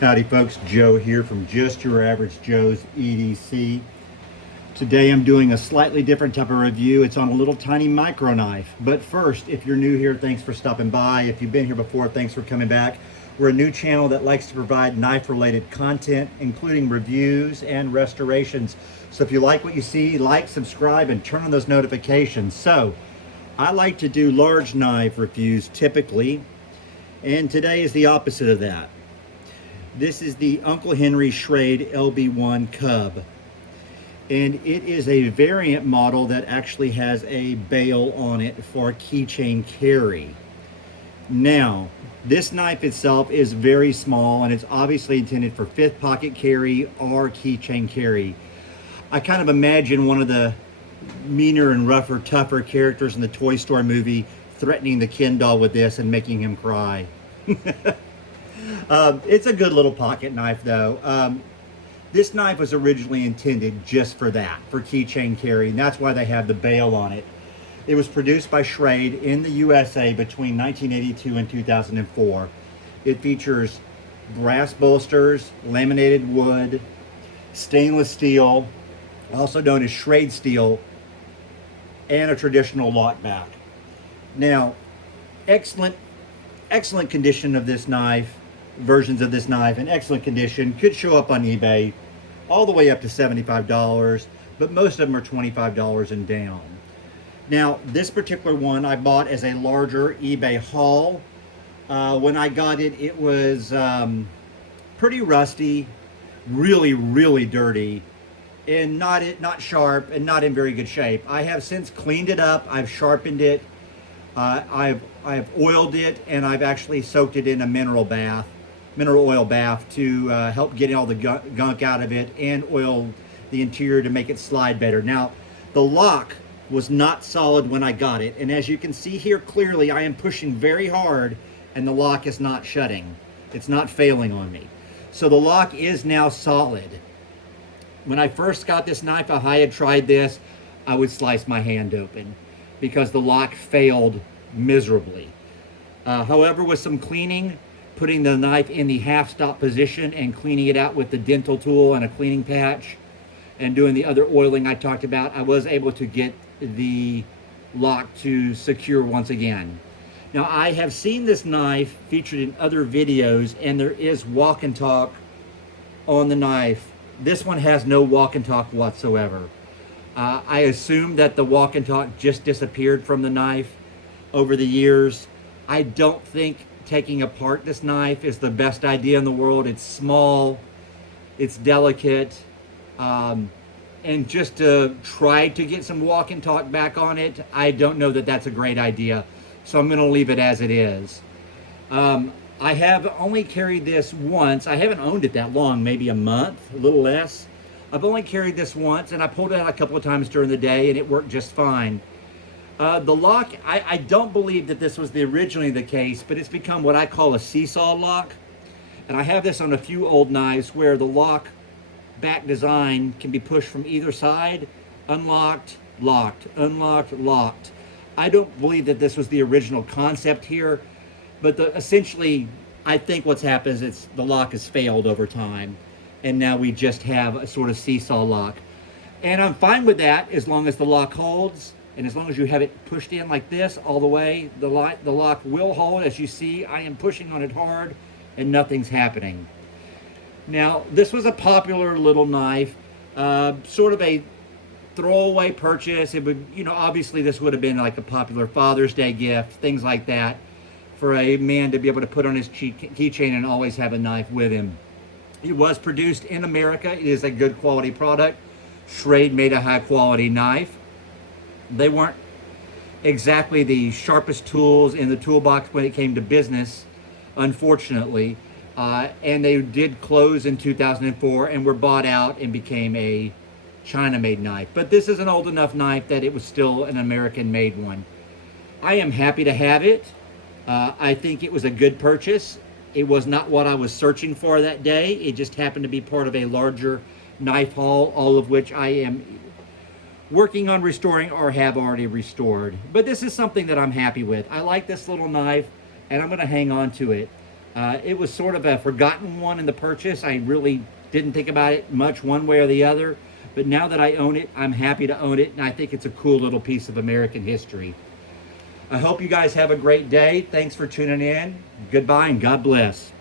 Howdy folks, Joe here from Just Your Average Joe's EDC. Today I'm doing a slightly different type of review. It's on a little tiny micro knife. But first, if you're new here, thanks for stopping by. If you've been here before, thanks for coming back. We're a new channel that likes to provide knife-related content, including reviews and restorations. So if you like what you see, like, subscribe, and turn on those notifications. So, I like to do large knife reviews typically, and today is the opposite of that. This is the Uncle Henry Schrade LB1 Cub, and it is a variant model that actually has a bail on it for keychain carry. Now, this knife itself is very small, and it's obviously intended for fifth pocket carry or keychain carry. I kind of imagine one of the meaner and rougher, tougher characters in the Toy Story movie threatening the Ken doll with this and making him cry. It's a good little pocket knife though. This knife was originally intended just for that, for keychain carry, and that's why they have the bail on it. It was produced by Schrade in the USA between 1982 and 2004. It features brass bolsters, laminated wood, stainless steel, also known as Schrade steel, and a traditional lock back. Now, excellent condition of this knife. Versions of this knife in excellent condition could show up on eBay all the way up to $75, but most of them are $25 and down. Now, this particular one I bought as a larger eBay haul. When I got it, it was pretty rusty, really dirty, and not sharp and not in very good shape. I have since cleaned it up. I've sharpened it. I've oiled it, and I've actually soaked it in a mineral oil bath to help get all the gunk out of it, and oil the interior to make it slide better. Now, the lock was not solid when I got it, and as you can see here clearly, I am pushing very hard and the lock is not shutting. It's not failing on me. So the lock is now solid. When I first got this knife, if I had tried this, I would slice my hand open because the lock failed miserably. However, with some cleaning, putting the knife in the half-stop position and cleaning it out with the dental tool and a cleaning patch and doing the other oiling I talked about, I was able to get the lock to secure once again. Now, I have seen this knife featured in other videos, and there is walk and talk on the knife. This one has no walk and talk whatsoever. I assume that the walk and talk just disappeared from the knife over the years. I don't think taking apart this knife is the best idea in the world. It's small, it's delicate, and just to try to get some walk and talk back on it, I don't know that that's a great idea. So I'm going to leave it as it is. I have only carried this once. I haven't owned it that long, maybe a month, a little less. I've only carried this once, and I pulled it out a couple of times during the day, and it worked just fine. The lock, I don't believe that this was originally the case, but it's become what I call a seesaw lock. And I have this on a few old knives where the lock back design can be pushed from either side, unlocked, locked, unlocked, locked. I don't believe that this was the original concept here, but essentially, I think what's happened is the lock has failed over time, and now we just have a sort of seesaw lock. And I'm fine with that as long as the lock holds. And as long as you have it pushed in like this all the way, the lock will hold. As you see, I am pushing on it hard and nothing's happening. Now, this was a popular little knife, sort of a throwaway purchase. It would, obviously this would have been like a popular Father's Day gift, things like that, for a man to be able to put on his keychain and always have a knife with him. It was produced in America. It is a good quality product. Schrade made a high quality knife. They weren't exactly the sharpest tools in the toolbox when it came to business, unfortunately. And they did close in 2004 and were bought out and became a China-made knife. But this is an old enough knife that it was still an American-made one. I am happy to have it. I think it was a good purchase. It was not what I was searching for that day. It just happened to be part of a larger knife haul, all of which I am working on restoring or have already restored. But this is something that I'm happy with. I like this little knife, and I'm going to hang on to it. It was sort of a forgotten one in the purchase. I really didn't think about it much one way or the other. But now that I own it, I'm happy to own it. And I think it's a cool little piece of American history. I hope you guys have a great day. Thanks for tuning in. Goodbye and God bless.